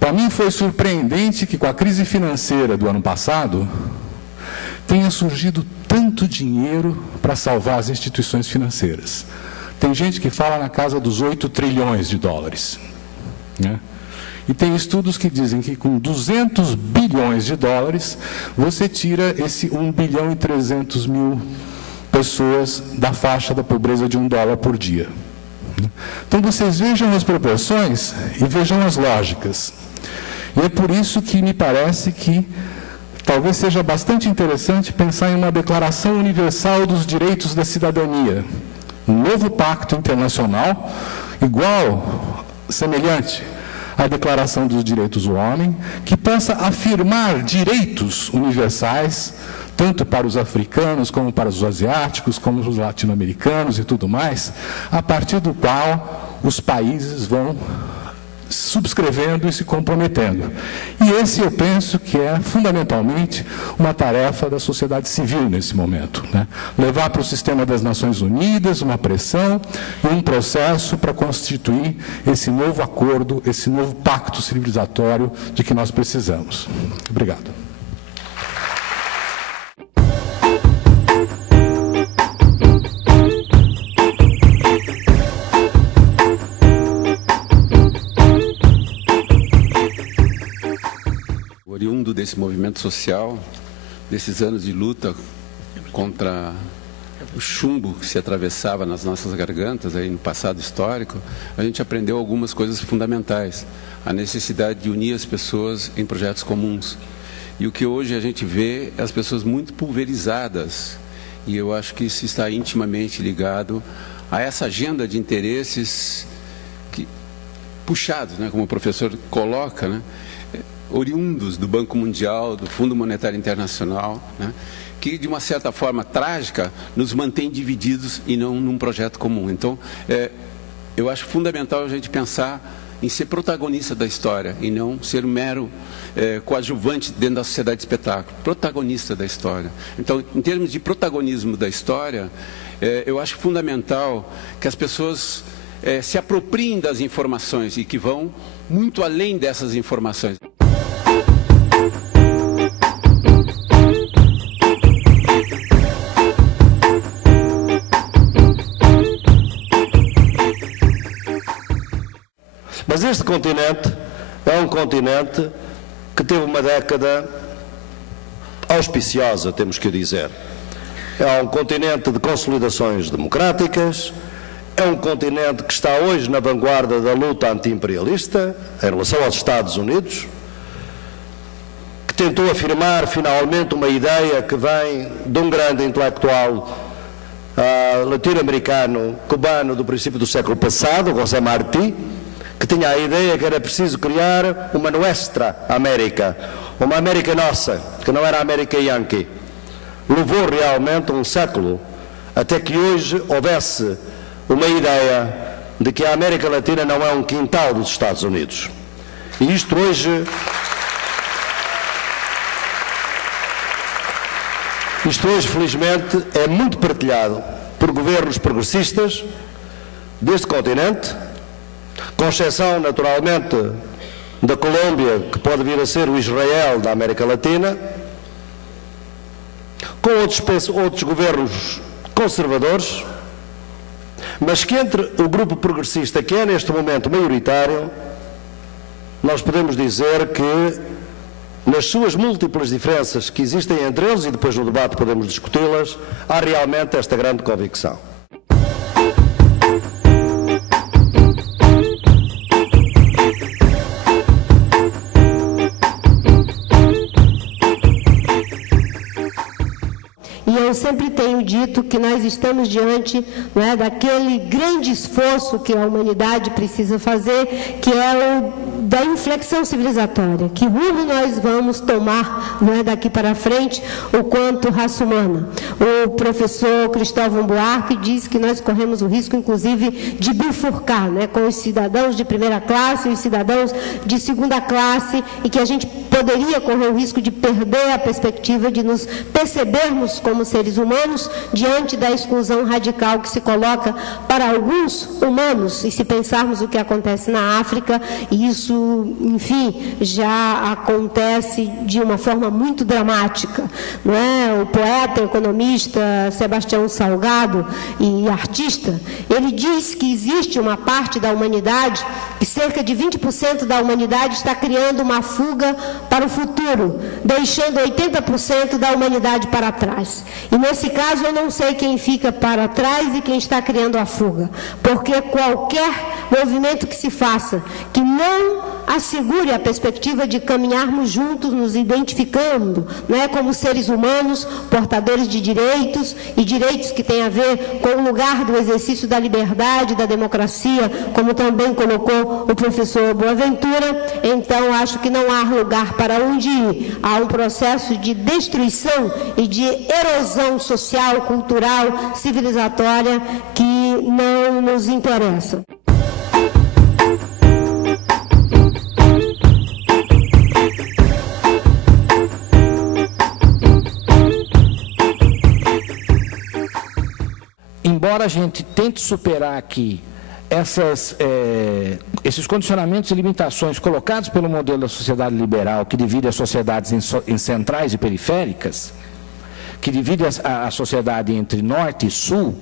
Para mim foi surpreendente que com a crise financeira do ano passado tenha surgido tanto dinheiro para salvar as instituições financeiras. Tem gente que fala na casa dos 8 trilhões de dólares. Né? E tem estudos que dizem que com 200 bilhões de dólares você tira esse 1 bilhão e 300 mil pessoas da faixa da pobreza de $1 por dia. Então vocês vejam as proporções e vejam as lógicas. E é por isso que me parece que talvez seja bastante interessante pensar em uma Declaração Universal dos Direitos da Cidadania, um novo pacto internacional, igual, semelhante à Declaração dos Direitos do Homem, que possa afirmar direitos universais, tanto para os africanos, como para os asiáticos, como os latino-americanos e tudo mais, a partir do qual os países vão subscrevendo e se comprometendo. E esse eu penso que é fundamentalmente uma tarefa da sociedade civil nesse momento, né? Levar para o sistema das Nações Unidas uma pressão e um processo para constituir esse novo acordo, esse novo pacto civilizatório de que nós precisamos. Obrigado. Oriundo desse movimento social, desses anos de luta contra o chumbo que se atravessava nas nossas gargantas aí no passado histórico, a gente aprendeu algumas coisas fundamentais. A necessidade de unir as pessoas em projetos comuns. E o que hoje a gente vê é as pessoas muito pulverizadas. E eu acho que isso está intimamente ligado a essa agenda de interesses puxados, né, como o professor coloca, né, oriundos do Banco Mundial, do Fundo Monetário Internacional, né, que de uma certa forma trágica nos mantém divididos e não num projeto comum. Então, eu acho fundamental a gente pensar em ser protagonista da história e não ser um mero coadjuvante dentro da sociedade de espetáculo, protagonista da história. Então, em termos de protagonismo da história, eu acho fundamental que as pessoas se apropriem das informações e que vão muito além dessas informações. Mas este continente é um continente que teve uma década auspiciosa, temos que dizer. É um continente de consolidações democráticas, é um continente que está hoje na vanguarda da luta anti-imperialista em relação aos Estados Unidos, que tentou afirmar finalmente uma ideia que vem de um grande intelectual latino-americano, cubano do princípio do século passado, José Martí, que tinha a ideia que era preciso criar uma Nuestra América, uma América nossa, que não era a América Yankee. Levou realmente um século até que hoje houvesse uma ideia de que a América Latina não é um quintal dos Estados Unidos. E isto hoje felizmente é muito partilhado por governos progressistas deste continente, com exceção, naturalmente, da Colômbia, que pode vir a ser o Israel da América Latina, com outros governos conservadores, mas que entre o grupo progressista, que é neste momento maioritário, nós podemos dizer que, nas suas múltiplas diferenças que existem entre eles, e depois no debate podemos discuti-las, há realmente esta grande convicção. E eu sempre tenho dito que nós estamos diante, não é, daquele grande esforço que a humanidade precisa fazer, que é o da inflexão civilizatória. Que rumo nós vamos tomar, não é, daqui para frente, o quanto raça humana? O professor Cristóvão Buarque diz que nós corremos o risco, inclusive, de bifurcar, né, com os cidadãos de primeira classe e os cidadãos de segunda classe, e que a gente poderia correr o risco de perder a perspectiva de nos percebermos como seres humanos diante da exclusão radical que se coloca para alguns humanos. E se pensarmos o que acontece na África, e isso, enfim, já acontece de uma forma muito dramática, não é? O poeta, economista Sebastião Salgado e artista, ele diz que existe uma parte da humanidade, que cerca de 20% da humanidade está criando uma fuga para o futuro, deixando 80% da humanidade para trás. E nesse caso eu não sei quem fica para trás e quem está criando a fuga, porque qualquer movimento que se faça que não assegure a perspectiva de caminharmos juntos, nos identificando, né, como seres humanos, portadores de direitos, e direitos que têm a ver com o lugar do exercício da liberdade, da democracia, como também colocou o professor Boaventura, então acho que não há lugar para onde ir. Há um processo de destruição e de erosão social, cultural, civilizatória que não nos interessa. Embora a gente tente superar aqui esses condicionamentos e limitações colocados pelo modelo da sociedade liberal, que divide as sociedades em centrais e periféricas, que divide a sociedade entre norte e sul,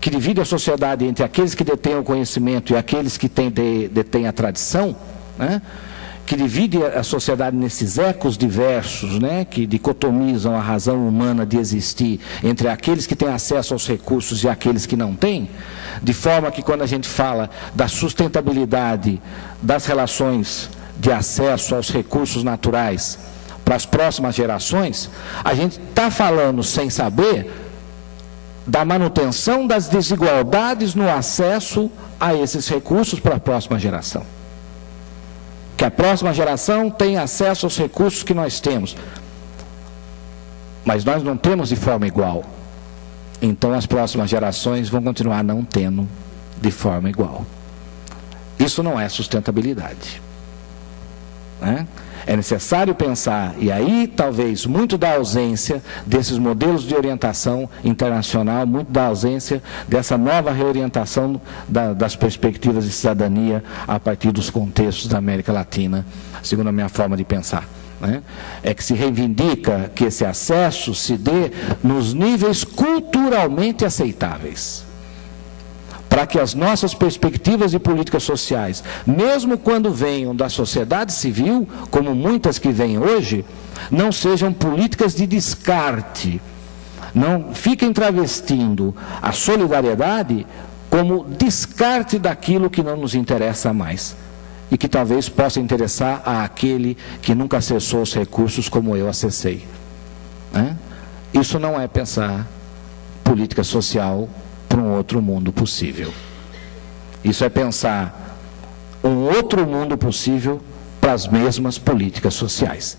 que divide a sociedade entre aqueles que detêm o conhecimento e aqueles que detêm a tradição, né? Que divide a sociedade nesses ecos diversos, né, que dicotomizam a razão humana de existir entre aqueles que têm acesso aos recursos e aqueles que não têm, de forma que quando a gente fala da sustentabilidade das relações de acesso aos recursos naturais para as próximas gerações, a gente está falando sem saber da manutenção das desigualdades no acesso a esses recursos para a próxima geração. Que a próxima geração tenha acesso aos recursos que nós temos. Mas nós não temos de forma igual. Então as próximas gerações vão continuar não tendo de forma igual. Isso não é sustentabilidade, né? É necessário pensar, e aí talvez muito da ausência desses modelos de orientação internacional, muito da ausência dessa nova reorientação das perspectivas de cidadania a partir dos contextos da América Latina, segundo a minha forma de pensar, né? É que se reivindica que esse acesso se dê nos níveis culturalmente aceitáveis, para que as nossas perspectivas de políticas sociais, mesmo quando venham da sociedade civil, como muitas que vêm hoje, não sejam políticas de descarte, não fiquem travestindo a solidariedade como descarte daquilo que não nos interessa mais, e que talvez possa interessar àquele que nunca acessou os recursos como eu acessei, né? Isso não é pensar política social para um outro mundo possível. Isso é pensar um outro mundo possível para as mesmas políticas sociais.